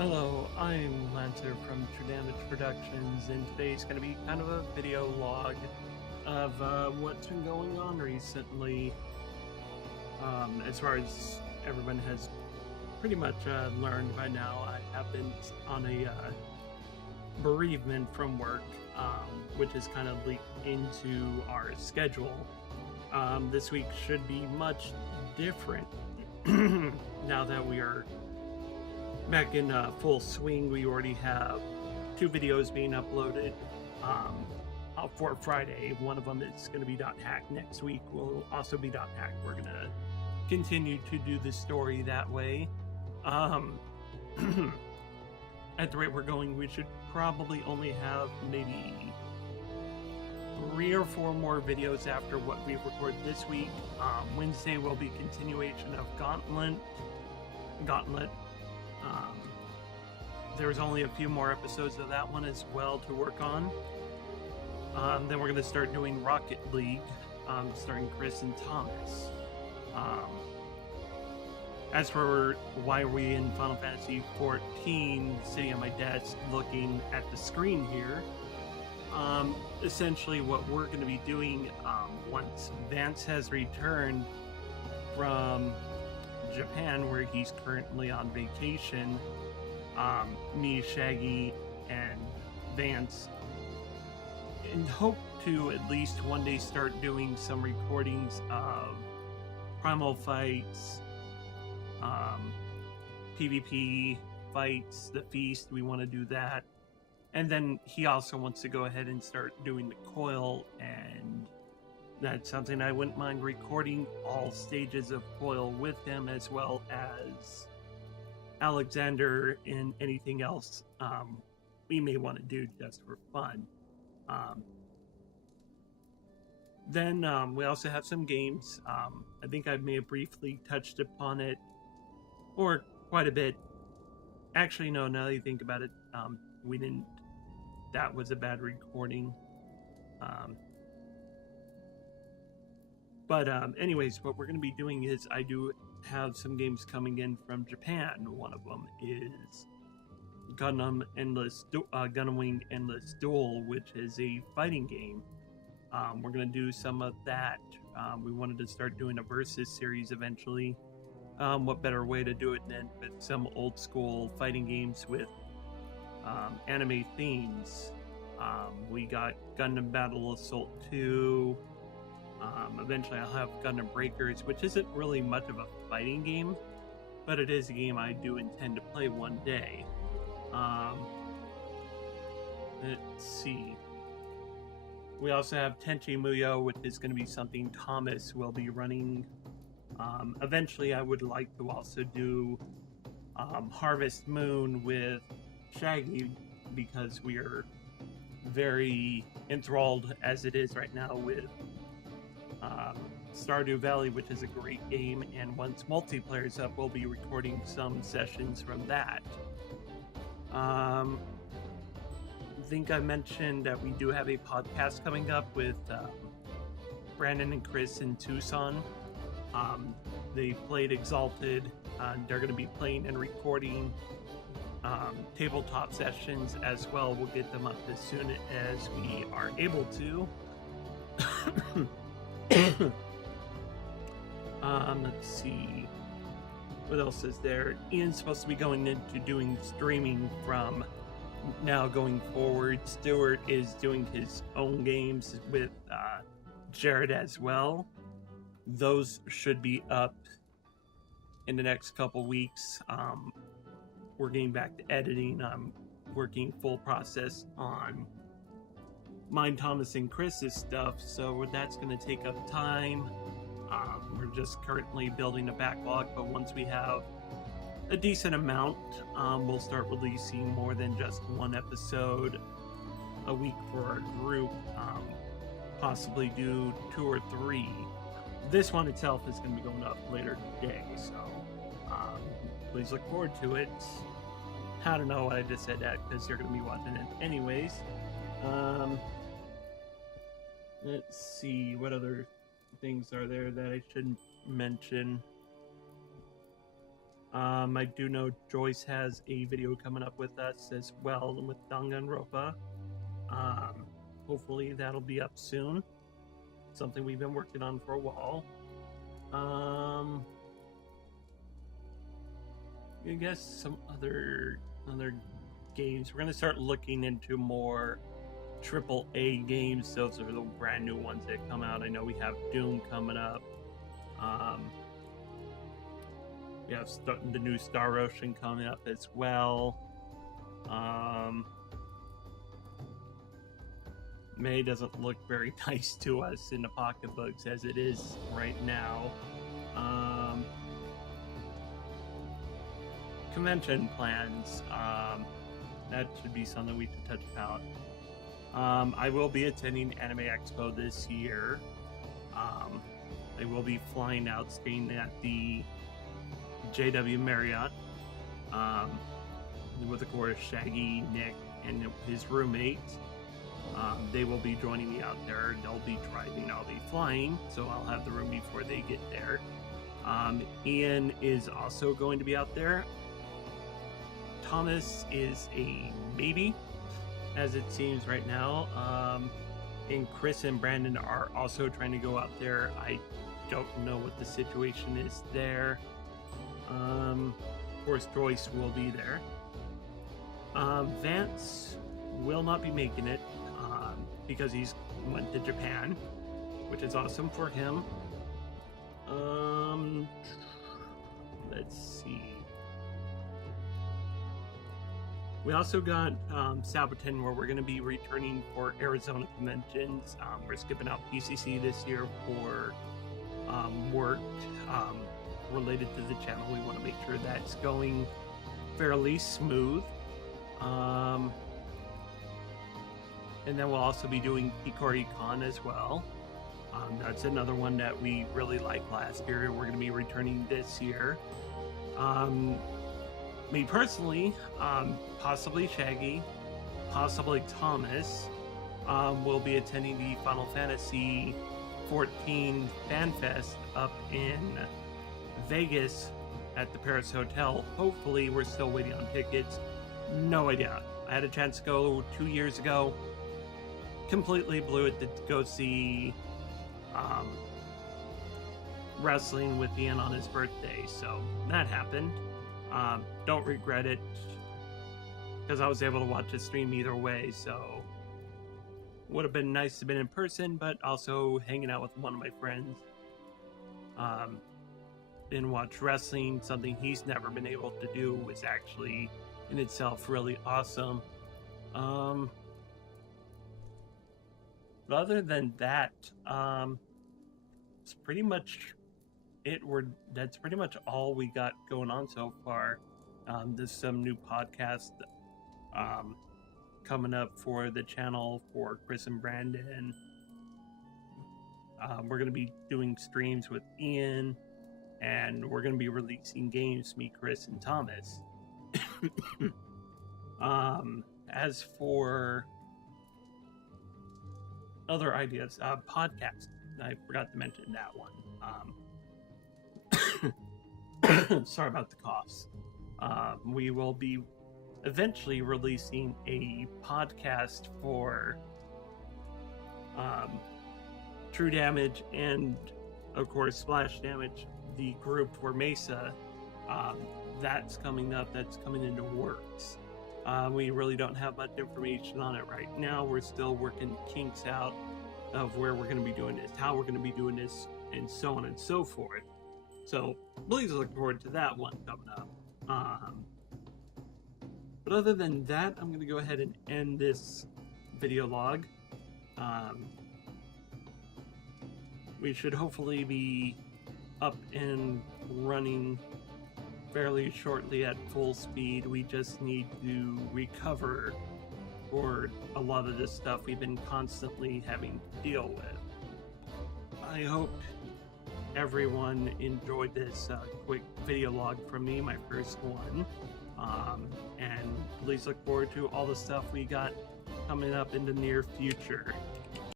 Hello, I'm Lancer from True Damage Productions, and today's going to be kind of a video log of what's been going on recently. As far as everyone has pretty much learned by now, I have been on a bereavement from work, which has kind of leaked into our schedule. This week should be much different now that we are back in full swing. We already have 2 videos being uploaded for Friday. One of them is going to be .hack. Next week will also be .hack. We're going to continue to do the story that way. At the rate we're going, we should probably only have maybe 3 or 4 more videos after what we record this week. Wednesday will be continuation of Gauntlet. There's only a few more episodes of that one as well to work on. Then we're going to start doing Rocket League, starring Chris and Thomas. As for why are we in Final Fantasy XIV, sitting at my desk looking at the screen here, essentially what we're going to be doing once Vance has returned from Japan, where he's currently on vacation, me, Shaggy, and Vance, and hope to at least one day start doing some recordings of Primal fights, PvP fights, the Feast. We want to do that. And then he also wants to go ahead and start doing the Coil, and that's something I wouldn't mind recording all stages of Coil with him, as well as Alexander and anything else we may want to do just for fun. Then we also have some games. I think I may have briefly touched upon it, or quite a bit. Actually, no, now that you think about it, we didn't. That was a bad recording. But anyways, what we're going to be doing is I do have some games coming in from Japan. One of them is Gundam Wing Endless Duel, which is a fighting game. We're going to do some of that. We wanted to start doing a versus series eventually. What better way to do it than with some old school fighting games with anime themes. We got Gundam Battle Assault 2. Eventually I'll have Gundam Breakers, which isn't really much of a fighting game, but it is a game I do intend to play one day. Let's see. We also have Tenchi Muyo, which is going to be something Thomas will be running. Eventually I would like to also do Harvest Moon with Shaggy, because we are very enthralled as it is right now with Stardew Valley, which is a great game, and once multiplayer's up, we'll be recording some sessions from that. I think I mentioned that we do have a podcast coming up with Brandon and Chris in Tucson. They played Exalted. They're going to be playing and recording tabletop sessions as well. We'll get them up as soon as we are able to. Let's see. What else is there? Ian's supposed to be going into doing streaming from now going forward. Stuart is doing his own games with Jared as well. Those should be up in the next couple weeks. We're getting back to editing. I'm working full process on mine, Thomas, and Chris's stuff, so that's going to take up time. We're just currently building a backlog, but once we have a decent amount, we'll start releasing more than just one episode a week for our group. Possibly do 2 or 3. This one itself is going to be going up later today, so please look forward to it. I don't know why I just said that, because you're going to be watching it anyways. Let's see, what other things are there that I shouldn't mention? I do know Joyce has a video coming up with us as well with Danganronpa. Hopefully that'll be up soon. Something we've been working on for a while. I guess some other games. We're gonna start looking into more AAA games. Those are the brand new ones that come out. I know we have Doom coming up. We have the new Star Ocean coming up as well. May doesn't look very nice to us in the pocketbooks as it is right now. Convention plans. That should be something we should touch about. I will be attending Anime Expo this year. I will be flying out, staying at the JW Marriott with, of course, Shaggy, Nick, and his roommate. They will be joining me out there. They'll be driving, I'll be flying, so I'll have the room before they get there. Ian is also going to be out there. Thomas is a maybe, as it seems right now. And Chris and Brandon are also trying to go out there. I don't know what the situation is there. Of course, Joyce will be there. Vance will not be making it because he's went to Japan, which is awesome for him. Let's see. We also got Sabaton, where we're going to be returning for Arizona conventions. We're skipping out PCC this year for work related to the channel. We want to make sure that's going fairly smooth. And then we'll also be doing Hikori Con as well. That's another one that we really liked last year. We're going to be returning this year. Me personally, possibly Shaggy, possibly Thomas, will be attending the Final Fantasy 14 Fan Fest up in Vegas at the Paris Hotel. Hopefully, we're still waiting on tickets. No idea. I had a chance to go 2 years ago. Completely blew it to go see wrestling with Ian on his birthday, so that happened. Don't regret it, because I was able to watch the stream either way, so would have been nice to have been in person, but also hanging out with one of my friends and watch wrestling, something he's never been able to do, was actually in itself really awesome. But other than that, it's pretty much it. That's pretty much all we got going on so far. There's some new podcasts coming up for the channel for Chris and Brandon. We're going to be doing streams with Ian, and we're going to be releasing games, me, Chris, and Thomas. As for other ideas, podcast, I forgot to mention that one. Sorry about the coughs. We will be eventually releasing a podcast for True Damage and, of course, Splash Damage, the group for Mesa. That's coming up. That's coming into works. We really don't have much information on it right now. We're still working the kinks out of where we're going to be doing this, how we're going to be doing this, and so on and so forth. So please look forward to that one coming up. But other than that, I'm going to go ahead and end this video log. We should hopefully be up and running fairly shortly at full speed. We just need to recover for a lot of this stuff we've been constantly having to deal with. I hope everyone enjoyed this quick video log from me, my first one. And please look forward to all the stuff we got coming up in the near future.